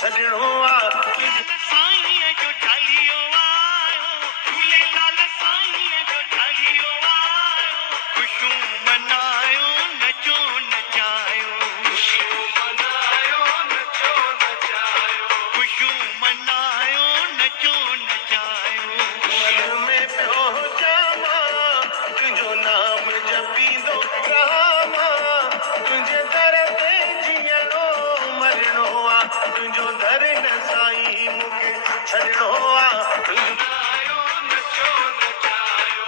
छॾिणो आहे साईं जो ठालियो आयो झूलेलाल साईं जो ठालियो आयो ख़ुशियूं मनायो नचो नचायो ख़ुशियूं मनायो नचो नचायो ख़ुशियूं मनायो नचो नचायो मन में पियो जामा तुंहिंजो नाम जपींदो रहां तुंहिंजे दर ते जीअणो मरणो आहे तुंहिंजो दर न साईं मूंखे छॾिणो आहे नचो नचायो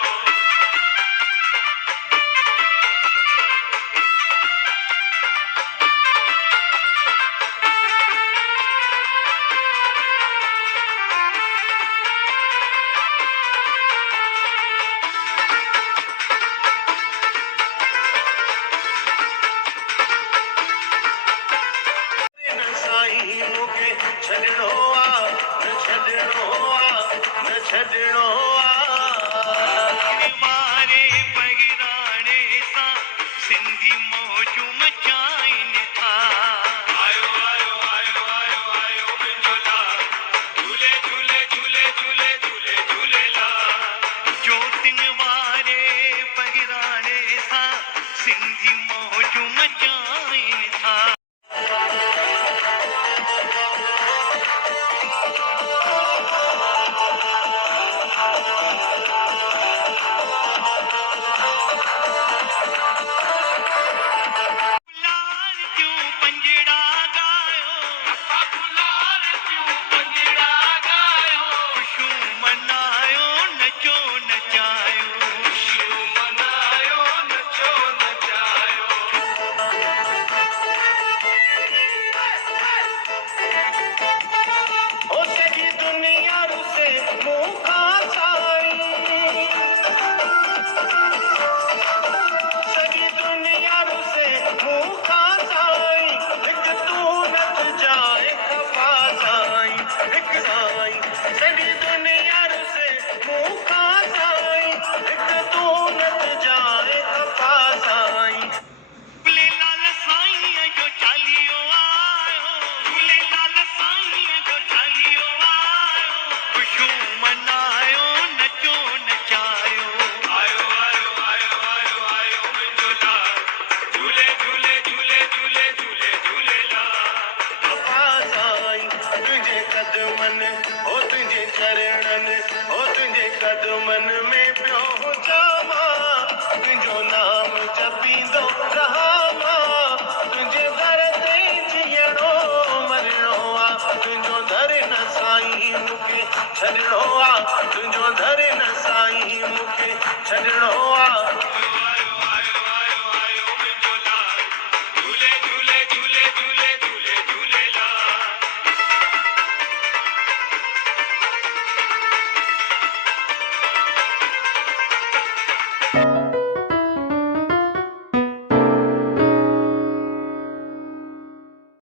साईं मूंखे छॾिणो आहे न छॾिणो आहे न छॾिणो आहे वारे बहिराणे सां सिंधी मौजू मचाइनि था आयो आयो आयो आयो आयो मुंहिंजो लाल झूले झूले झूले झूले झूले झूलेलाल ज्योतिन वारे बहिराणे सां सिंधी मौजू मचाइनि था कदमन में पियो जामा तुंहिंजो नाम जपींदो रहां तुंहिंजे दर ते जीअणो मरणो आहे तुंहिंजो दर न साईं मूंखे छॾिणो